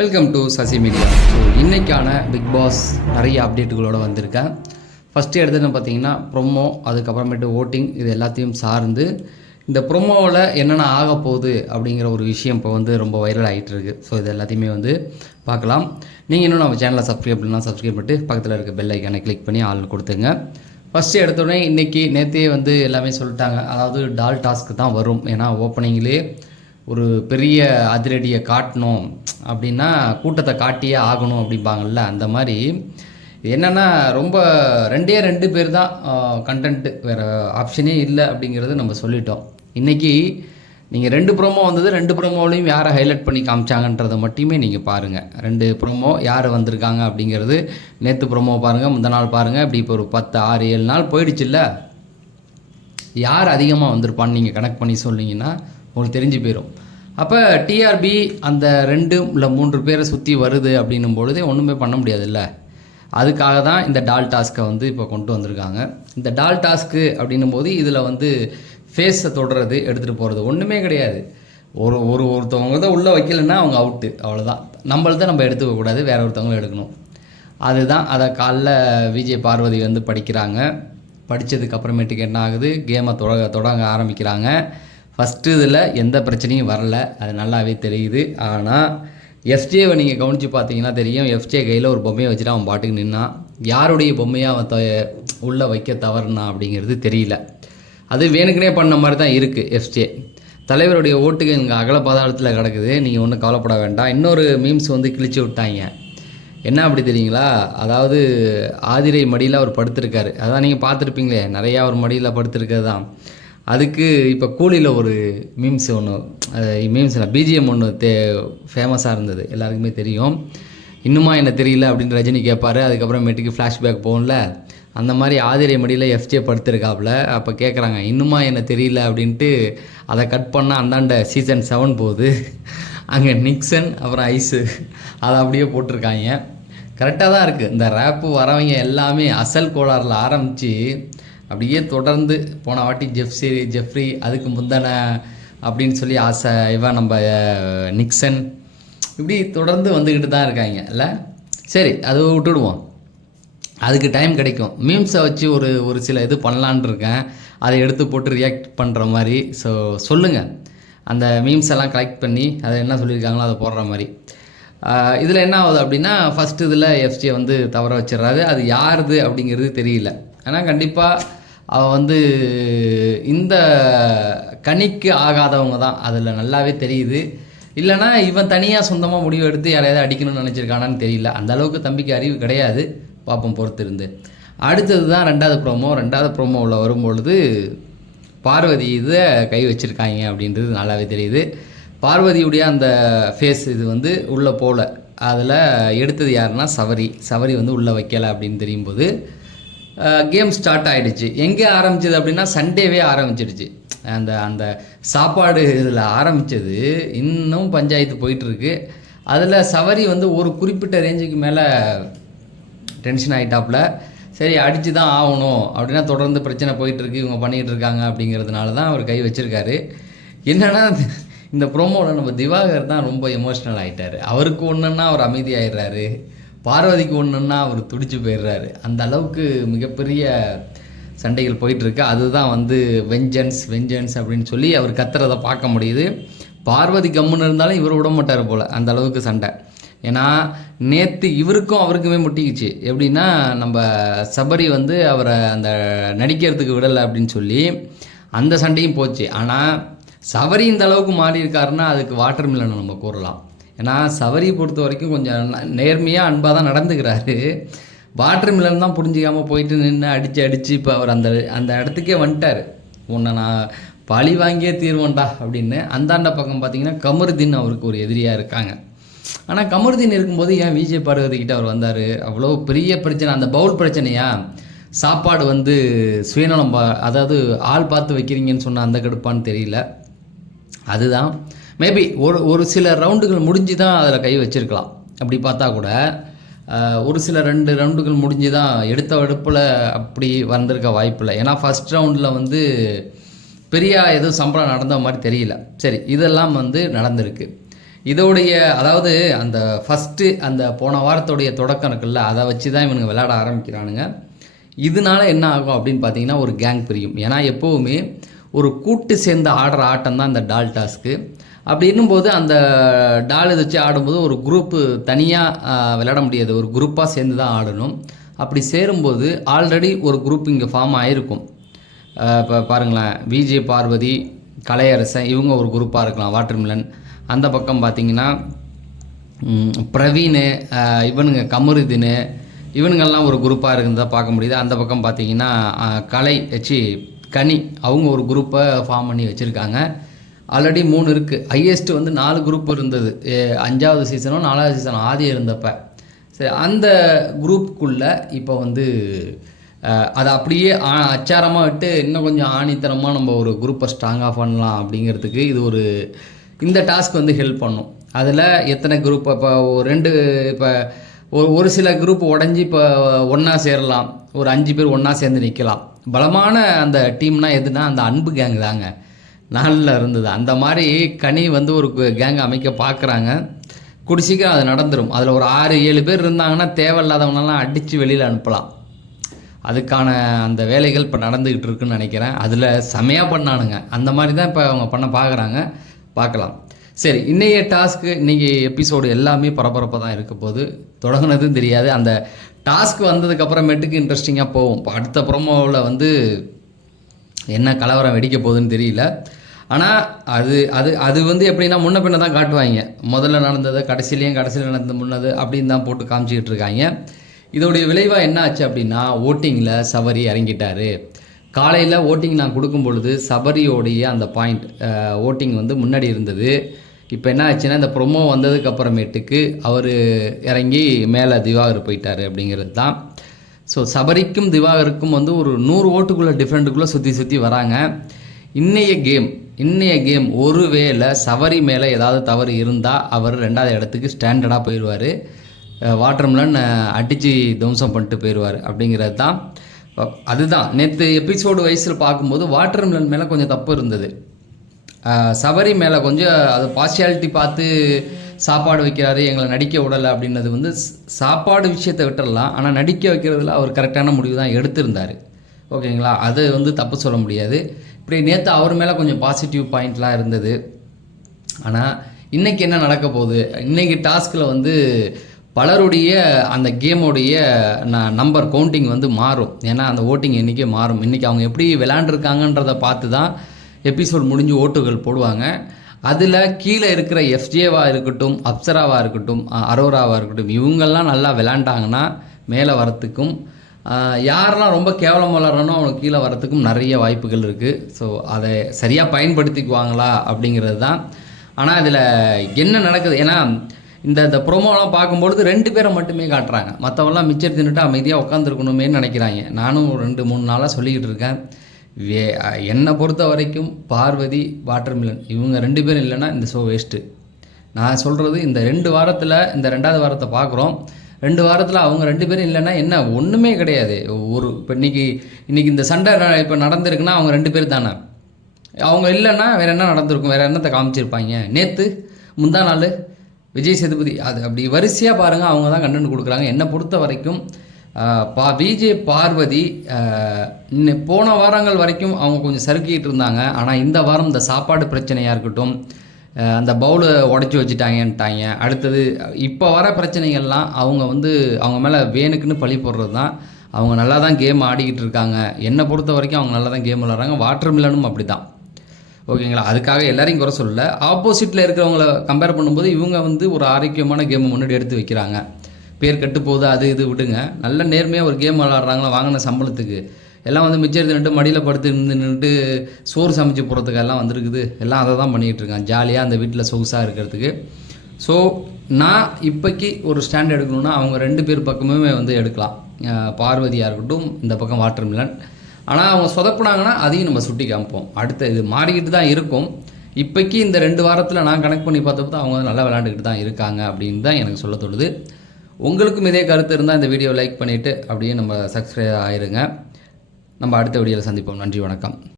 Welcome to Sasi media. So இன்றைக்கான big boss நிறைய அப்டேட்டுகளோடு வந்திருக்கேன். ஃபஸ்ட்டு எடுத்துன்னு பார்த்தீங்கன்னா ப்ரொமோ, அதுக்கப்புறமேட்டு ஓட்டிங், இது எல்லாத்தையும் சார்ந்து இந்த ப்ரொமோவில் என்னென்ன ஆக போகுது அப்படிங்கிற ஒரு விஷயம் இப்போ ரொம்ப வைரல் ஆகிட்டு இருக்குது. ஸோ இது எல்லாத்தையுமே பார்க்கலாம். நீங்கள் இன்னும் நம்ம சேனலை சப்ஸ்கிரைப் பண்ணலாம், சப்ஸ்கிரைப் பண்ணிட்டு பக்கத்தில் இருக்க பெல் ஐக்கானை கிளிக் பண்ணி ஆள் கொடுத்துங்க. ஃபஸ்ட்டு எடுத்தோடனே நேற்றே எல்லாமே சொல்லிட்டாங்க. அதாவது டால் டாஸ்க்கு தான் வரும். ஏன்னா ஓப்பனிங்லேயே ஒரு பெரிய அதிரடியை காட்டணும் அப்படின்னா கூட்டத்தை காட்டியே ஆகணும் அப்படிம்பாங்கள்ல, அந்த மாதிரி என்னென்னா ரொம்ப ரெண்டு பேர் தான் கண்டென்ட்டு, வேறு ஆப்ஷனே இல்லை அப்படிங்கிறது நம்ம சொல்லிட்டோம். இன்றைக்கி நீங்கள் 2 ப்ரோமோ வந்தது, 2 ப்ரோமோலையும் யாரை ஹைலைட் பண்ணி காமிச்சாங்கன்றதை மட்டுமே நீங்கள் பாருங்கள். 2 ப்ரோமோ யார் வந்திருக்காங்க அப்படிங்கிறது நேற்று ப்ரோமோ பாருங்கள், முந்தின நாள் பாருங்கள். இப்படி இப்போ ஒரு 10, 6, 7 நாள் போயிடுச்சுல்ல, யார் அதிகமாக வந்திருப்பான்னு நீங்கள் கனெக்ட் பண்ணி சொன்னீங்கன்னா உங்களுக்கு தெரிஞ்சு போயிடும். அப்போ டிஆர்பி அந்த 2 இல்லை 3 பேரை சுற்றி வருது அப்படின்னும் பொழுதே ஒன்றுமே பண்ண முடியாதுல்ல. அதுக்காக தான் இந்த டால் டாஸ்க்கை இப்போ கொண்டு வந்திருக்காங்க. இந்த டால் டாஸ்க்கு அப்படின்னும் போது இதில் ஃபேஸை தொடுறது, எடுத்துகிட்டு போகிறது ஒன்றுமே கிடையாது. ஒருத்தவங்க தான் உள்ளே வைக்கலைன்னா அவங்க அவுட்டு, அவ்வளோதான். நம்மள்தான் நம்ம எடுத்துக்கக்கூடாது, வேற ஒருத்தவங்களும் எடுக்கணும். அதுதான் அதை காலைல விஜய் பார்வதி படிக்கிறாங்க. படித்ததுக்கு அப்புறமேட்டுக்கு என்ன ஆகுது, கேமை தொடங்க ஆரம்பிக்கிறாங்க. ஃபஸ்ட்டு இதில் எந்த பிரச்சனையும் வரல, அது நல்லாவே தெரியுது. ஆனால் எஃப்ஜேவை நீங்கள் கவனித்து பார்த்தீங்கன்னா தெரியும், எஃப்ஜே கையில் ஒரு பொம்மையை வச்சுட்டு அவன் பாட்டுக்கு நின்னான். யாருடைய பொம்மையாக அவன் உள்ளே வைக்க தவறுனா அப்படிங்கிறது தெரியல. அது வேணுக்குனே பண்ண மாதிரி தான் இருக்குது. எஃப்ஜே தலைவருடைய ஓட்டுக்கு எங்கள் அகல பாதாளத்தில் கிடக்குது, நீங்கள் ஒன்றும் கவலைப்பட வேண்டாம். இன்னொரு மீம்ஸ் கிழிச்சு விட்டாங்க. என்ன அப்படி தெரியுங்களா, அதாவது ஆதிரை மடியில் அவர் படுத்திருக்காரு. அதான் நீங்கள் பார்த்துருப்பீங்களே, நிறையா ஒரு மடியில் படுத்திருக்கிறது தான். அதுக்கு இப்போ கூலியில் ஒரு மீம்ஸில் பிஜிஎம் ஒன்று ஃபேமஸாக இருந்தது, எல்லாருக்குமே தெரியும். இன்னுமா என்ன தெரியல அப்படின்னு ரஜினி கேட்பார். அதுக்கப்புறமேட்டுக்கு ஃப்ளாஷ்பேக் போகல, அந்த மாதிரி ஆதிரை மடியில் எஃப்ஜே படுத்திருக்காப்புல. அப்போ கேட்குறாங்க இன்னுமா என்ன தெரியல அப்படின்ட்டு. அதை கட் பண்ணால் அந்தாண்ட சீசன் 7 போகுது. அங்கே நிக்சன் அப்புறம் ஐஸு அதை அப்படியே போட்டிருக்காங்க. கரெக்டாக தான் இருக்குது. இந்த ரேப்பு வரவங்க எல்லாமே அசல் கோளாறில் ஆரம்பித்து அப்படியே தொடர்ந்து போன வாட்டி ஜெஃப்ரி, அதுக்கு முந்தான அப்படின்னு சொல்லி இவன் நம்ம நிக்சன், இப்படி தொடர்ந்து வந்துக்கிட்டு தான் இருக்காங்க இல்லை. சரி, அதை விட்டுடுவோம், அதுக்கு டைம் கிடைக்கும். மீம்ஸை வச்சு ஒரு சில இது பண்ணலான் இருக்கேன், அதை எடுத்து போட்டு ரியாக்ட் பண்ணுற மாதிரி. ஸோ சொல்லுங்கள், அந்த மீம்ஸ் எல்லாம் கலெக்ட் பண்ணி அதை என்ன சொல்லியிருக்காங்களோ அதை போடுற மாதிரி. இதில் என்ன ஆகுது அப்படின்னா, ஃபஸ்ட்டு இதில் எஃப்ஜே தவற வச்சிடறாரு. அது யாருது அப்படிங்கிறது தெரியல. ஆனால் கண்டிப்பாக அவள் இந்த கணிக்கு ஆகாதவங்க தான், அதில் நல்லாவே தெரியுது. இல்லைனா இவன் தனியாக சொந்தமாக முடிவு எடுத்து யாரையாவது அடிக்கணும்னு நினச்சிருக்கானான்னு தெரியல. அந்த அளவுக்கு தம்பிக்கு அறிவு கிடையாது. பார்ப்போம், பொறுத்து இருந்து. அடுத்தது தான் 2வது ப்ரோமோ. 2வது ப்ரோமோவில் வரும்பொழுது பார்வதி இதை கை வச்சுருக்காங்க அப்படின்றது நல்லாவே தெரியுது. பார்வதியுடைய அந்த ஃபேஸ் இது உள்ளே போகல. அதில் எடுத்தது யாருன்னா சவரி உள்ளே வைக்கலை அப்படின்னு தெரியும்போது கேம் ஸ்டார்ட் ஆகிடுச்சு. எங்கே ஆரம்பிச்சது அப்படின்னா சண்டேவே ஆரம்பிச்சிடுச்சு. அந்த சாப்பாடு இதில் ஆரம்பித்தது இன்னும் பஞ்சாயத்து போயிட்டுருக்கு. அதில் சவரி ஒரு குறிப்பிட்ட ரேஞ்சுக்கு மேலே டென்ஷன் ஆகிட்டாப்புல. சரி, அடித்து தான் ஆகணும் அப்படின்னா தொடர்ந்து பிரச்சனை போயிட்டுருக்கு, இவங்க பண்ணிகிட்டு இருக்காங்க அப்படிங்கிறதுனால தான் அவர் கை வச்சுருக்காரு. என்னென்னா இந்த ப்ரோமோவில் நம்ம திவாகர் தான் ரொம்ப எமோஷ்னல் ஆகிட்டார். அவருக்கு ஒன்றுன்னா அவர் அமைதியாகிடுறாரு, பார்வதிக்கு ஒன்றுன்னா அவர் துடிச்சு போயிடுறாரு. அந்த அளவுக்கு மிகப்பெரிய சண்டைகள் போயிட்டுருக்கு. அதுதான் வெஞ்சன்ஸ் அப்படின்னு சொல்லி அவர் கத்துறதை பார்க்க முடியுது. பார்வதி கம்முன்னு இருந்தாலும் இவர் விட மாட்டார் போல், அந்த அளவுக்கு சண்டை. ஏன்னா நேற்று இவருக்கும் அவருக்குமே முட்டிக்குச்சு. எப்படின்னா, நம்ம சபரி அவரை அந்த நடிக்கிறதுக்கு விடலை அப்படின்னு சொல்லி அந்த சண்டையும் போச்சு. ஆனால் சபரி இந்த அளவுக்கு மாறி இருக்காருன்னா அதுக்கு வாட்டர் மில்லனை நம்ம கூறலாம். ஏன்னா சவரி பொறுத்த வரைக்கும் கொஞ்சம் நேர்மையாக அன்பாக தான் நடந்துக்கிறாரு. வாட்டர் மில்லன் தான் புரிஞ்சிக்காமல் போயிட்டு நின்று அடித்து இப்போ அவர் அந்த இடத்துக்கே வந்துட்டார். உன்னை நான் பழி வாங்கியே தீர்வேன்டா அப்படின்னு. அந்தாண்ட பக்கம் பார்த்தீங்கன்னா கமருதீன் அவருக்கு ஒரு எதிரியாக இருக்காங்க. ஆனால் கமருதீன் இருக்கும்போது ஏன் விஜய் பார்வதிக்கிட்ட அவர் வந்தார்? அவ்வளோ பெரிய பிரச்சனை, அந்த பவுல் பிரச்சனையா, சாப்பாடு சுயநலம், அதாவது ஆள் பார்த்து வைக்கிறீங்கன்னு சொன்ன அந்த கடுப்பான்னு தெரியல. அதுதான் மேபி ஒரு சில ரவுண்டுகள் முடிஞ்சு தான் அதில் கை வச்சுருக்கலாம். அப்படி பார்த்தா கூட ஒரு சில 2 ரவுண்டுகள் முடிஞ்சு தான், எடுத்த எடுப்பில் அப்படி வந்திருக்க வாய்ப்பில்லை. ஏன்னா ஃபஸ்ட் ரவுண்டில் பெரிய எதுவும் சம்பளம் நடந்த மாதிரி தெரியல. சரி, இதெல்லாம் நடந்திருக்கு. இதோடைய அதாவது அந்த ஃபஸ்ட்டு அந்த போன வாரத்துடைய தொடக்கம் இருக்குல்ல, அதை வச்சு தான் இவனுங்க விளையாட ஆரம்பிக்கிறானுங்க. இதனால என்ன ஆகும் அப்படின்னு பார்த்தீங்கன்னா, ஒரு கேங் பிரியும். ஏன்னா எப்போவுமே ஒரு கூட்டு சேர்ந்து ஆடுற ஆட்டம் தான் இந்த டால் டாஸ்க்கு. அப்படி இருக்கும்போது அந்த டால் இதை வச்சு ஆடும்போது ஒரு குரூப்பு தனியாக விளையாட முடியாது, ஒரு குரூப்பாக சேர்ந்து தான் ஆடணும். அப்படி சேரும்போது ஆல்ரெடி ஒரு குரூப் இங்கே ஃபார்ம் ஆகிருக்கும். இப்போ பாருங்களேன், விஜய் பார்வதி, கலையரசன் இவங்க ஒரு குரூப்பாக இருக்கலாம், வாட்டர்மிலன். அந்த பக்கம் பார்த்தீங்கன்னா பிரவீன், இவனுங்க கமருதீன், இவனுங்கள்லாம் ஒரு குரூப்பாக இருக்குன்னு தான் பார்க்க முடியுது. அந்த பக்கம் பார்த்தீங்கன்னா கனி, அவங்க ஒரு குரூப்பை ஃபார்ம் பண்ணி வச்சுருக்காங்க. ஆல்ரெடி 3 இருக்குது. ஹையஸ்ட் வந்து 4 குரூப் இருந்தது 5வது சீசனோ 4வது சீசனோ ஆதி இருந்தப்போ. சரி, அந்த குரூப்புக்குள்ளே இப்போ வந்து அதை அப்படியே அச்சாரமாக விட்டு இன்னும் கொஞ்சம் ஆணித்தரமாக நம்ம ஒரு குரூப்பை ஸ்ட்ராங்காக பண்ணலாம் அப்படிங்கிறதுக்கு இது இந்த டாஸ்க் வந்து ஹெல்ப் பண்ணும். அதில் எத்தனை குரூப் இப்போ இப்போ ஒரு சில குரூப் உடஞ்சி இப்போ ஒன்றா சேரலாம், ஒரு 5 பேர் ஒன்றா சேர்ந்து நிற்கலாம். பலமான அந்த டீம்னா எதுனா அந்த அன்பு கேங் தாங்க, நாளில் இருந்தது. அந்த மாதிரி கனி வந்து ஒரு கேங் அமைக்க பார்க்குறாங்க. கூடி சீக்கிரம் அது நடந்துடும். அதில் ஒரு 6-7 பேர் இருந்தாங்கன்னா தேவையில்லாதவனெல்லாம் அடித்து வெளியில் அனுப்பலாம். அதுக்கான அந்த வேலைகள் இப்போ நடந்துக்கிட்டு இருக்குன்னு நினைக்கிறேன். அதில் செமையாக பண்ணானுங்க. அந்த மாதிரி தான் இப்போ அவங்க பண்ண பார்க்கலாம். சரி, இன்றைய டாஸ்க்கு, இன்றைக்கி எபிசோடு எல்லாமே பரபரப்பாக தான் இருக்க போது. தொடங்கினதும் தெரியாது, அந்த டாஸ்க் வந்ததுக்கப்புறமேட்டுக்கு இன்ட்ரெஸ்டிங்காக போகும். இப்போ அடுத்த ப்ரோமோவில் வந்து என்ன கலவரம் வெடிக்க போகுதுன்னு தெரியல. ஆனால் அது வந்து எப்படின்னா முன்ன பின்ன தான் காட்டுவாங்க. முதல்ல நடந்தது கடைசியில் நடந்தது முன்னது அப்படின்னு தான் போட்டு காமிச்சிக்கிட்டு இருக்காங்க. இதோடைய விளைவாக என்ன ஆச்சு அப்படின்னா, ஓட்டிங்கில் சபரி இறங்கிட்டார். காலையில் ஓட்டிங் நான் கொடுக்கும் பொழுது சபரியோடைய அந்த பாயிண்ட் ஓட்டிங் வந்து முன்னாடி இருந்தது. இப்போ என்ன ஆச்சுன்னா, இந்த ப்ரொமோ வந்ததுக்கு அப்புறமேட்டுக்கு அவர் இறங்கி மேலே திவாகர் போயிட்டார் அப்படிங்கிறது தான். ஸோ சபரிக்கும் திவாகருக்கும் வந்து ஒரு 100 ஓட்டுக்குள்ளே டிஃப்ரெண்ட்டுக்குள்ளே சுற்றி வராங்க. இன்னைய கேம் ஒருவேளை சபரி மேலே ஏதாவது தவறு இருந்தால் அவர் 2வது இடத்துக்கு ஸ்டாண்டர்டாக போயிடுவார். வாட்டர்மிலன் அடித்து துவம்சம் பண்ணிட்டு போயிடுவார் அப்படிங்கிறது தான். அதுதான் நேற்று எபிசோடு வைஸில் பார்க்கும்போது வாட்டர்மிலன் மேலே கொஞ்சம் தப்பு இருந்தது. சபரி மேலே கொஞ்சம் அது பார்ஷியாலிட்டி பார்த்து சாப்பாடு வைக்கிறாரு, எங்களை நடிக்க விடலை அப்படின்னது வந்து சாப்பாடு விஷயத்தை விட்டுடலாம். ஆனால் நடிக்க வைக்கிறதுல அவர் கரெக்டான முடிவு தான் எடுத்திருந்தார். ஓகேங்களா, அது வந்து தப்பு சொல்ல முடியாது. இப்படி நேற்று அவர் மேலே கொஞ்சம் பாசிட்டிவ் பாயிண்ட்லாம் இருந்தது. ஆனால் இன்றைக்கி என்ன நடக்க போகுது, இன்றைக்கி டாஸ்கில் வந்து பலருடைய அந்த கேமோடைய நம்பர் கவுண்டிங் வந்து மாறும். ஏன்னா அந்த ஓட்டிங் எண்ணிக்கை மாறும். இன்றைக்கி அவங்க எப்படி விளையாண்டுருக்காங்கன்றதை பார்த்து தான் எபிசோட் முடிஞ்சு ஓட்டுகள் போடுவாங்க. அதில் கீழே இருக்கிற எஃப்ஜேவாக இருக்கட்டும், அப்சராவாக இருக்கட்டும், அரோராவாக இருக்கட்டும், இவங்கெல்லாம் நல்லா விளையாண்டாங்கன்னா மேலே வரத்துக்கும், யாரெல்லாம் ரொம்ப கேவலம் விளாட்றனோ அவனுக்கு கீழே வரத்துக்கும் நிறைய வாய்ப்புகள் இருக்குது. ஸோ அதை சரியாக பயன்படுத்திக்குவாங்களா அப்படிங்கிறது தான். ஆனால் இதில் என்ன நடக்குது, ஏன்னா இந்த ப்ரோமோலாம் பார்க்கும்பொழுது 2 பேரை மட்டுமே காட்டுறாங்க. மற்றவெல்லாம் மிச்சர் தின்னுட்டு அமைதியாக உட்காந்துருக்கணுமேனு நினைக்கிறாங்க. நானும் ஒரு 2-3 நாளாக சொல்லிக்கிட்டு இருக்கேன். என்னை பொறுத்த வரைக்கும் பார்வதி, வாட்டர்மிலன் இவங்க 2 பேரும் இல்லைன்னா இந்த ஷோ வேஸ்ட்டு. நான் சொல்கிறது இந்த 2 வாரத்தில், இந்த 2வது வாரத்தை பார்க்குறோம், 2 வாரத்தில் அவங்க 2 பேரும் இல்லைன்னா என்ன ஒன்றுமே கிடையாது. இப்போ இன்றைக்கி இந்த சண்டை இப்போ நடந்திருக்குன்னா அவங்க 2 பேர் தானே. அவங்க இல்லைன்னா வேறு என்ன நடந்திருக்கும், வேறு என்னத்தை காமிச்சிருப்பாங்க. நேற்று முந்தா நாள் விஜய் சேதுபதி, அது அப்படி வரிசையாக பாருங்கள், அவங்க தான் கண்டென்ட் கொடுக்குறாங்க. என்னை பொறுத்த வரைக்கும் விஜய் பார்வதி போன வாரங்கள் வரைக்கும் அவங்க கொஞ்சம் சறுக்கிட்டு இருந்தாங்க. ஆனால் இந்த வாரம் இந்த சாப்பாடு பிரச்சனையாக இருக்கட்டும், அந்த பவுலை உடச்சி வச்சுட்டாங்கன்ட்டாங்க. அடுத்தது இப்போ வர பிரச்சனைகள்லாம் அவங்க மேலே வேணுக்குன்னு பழி போடுறது தான். அவங்க நல்லா தான் கேம் ஆடிக்கிட்டு இருக்காங்க. என்னை பொறுத்த வரைக்கும் அவங்க நல்லா தான் கேம் விளாட்றாங்க. வாட்டர்மிலனும் அப்படி தான். ஓகேங்களா, அதுக்காக எல்லாரையும் குறை சொல்லலை. ஆப்போசிட்டில் இருக்கிறவங்கள கம்பேர் பண்ணும்போது இவங்க ஒரு ஆரோக்கியமான கேமை முன்னாடி எடுத்து வைக்கிறாங்க. பேர் கட்டு போகுது அது இது விடுங்க, நல்ல நேர்மையாக ஒரு கேம் விளாட்றாங்களா வாங்கின சம்பளத்துக்கு. எல்லாம் மிச்சம் நின்றுட்டு மடியில் படுத்து நின்றுட்டு சோறு சமைச்சு போகிறதுக்கெல்லாம் வந்துருக்குது. எல்லாம் அதை தான் பண்ணிகிட்டு இருக்காங்க, ஜாலியாக அந்த வீட்டில் சொகுசாக இருக்கிறதுக்கு. ஸோ நான் இப்போக்கி ஒரு ஸ்டாண்ட் எடுக்கணுன்னா அவங்க 2 பேர் பக்கமுமே எடுக்கலாம். பார்வதியாக இருக்கட்டும், இந்த பக்கம் வாட்டர்மிலன். ஆனால் அவங்க சொதப்புனாங்கன்னா அதையும் நம்ம சுட்டி காமிப்போம். அடுத்த இது மாறிக்கிட்டு தான் இருக்கும். இப்போக்கி இந்த 2 வாரத்தில் நான் கனெக்ட் பண்ணி பார்த்தப்போ அவங்க நல்லா விளையாண்டுக்கிட்டு தான் இருக்காங்க அப்படின்னு தான் எனக்கு சொல்ல தோணுது. உங்களுக்கும் இதே கருத்து இருந்தால் இந்த வீடியோ லைக் பண்ணிவிட்டு அப்படியே நம்ம சப்ஸ்கிரைப் ஆயிருங்க. நம்ம அடுத்த வீடியோவில் சந்திப்போம். நன்றி, வணக்கம்.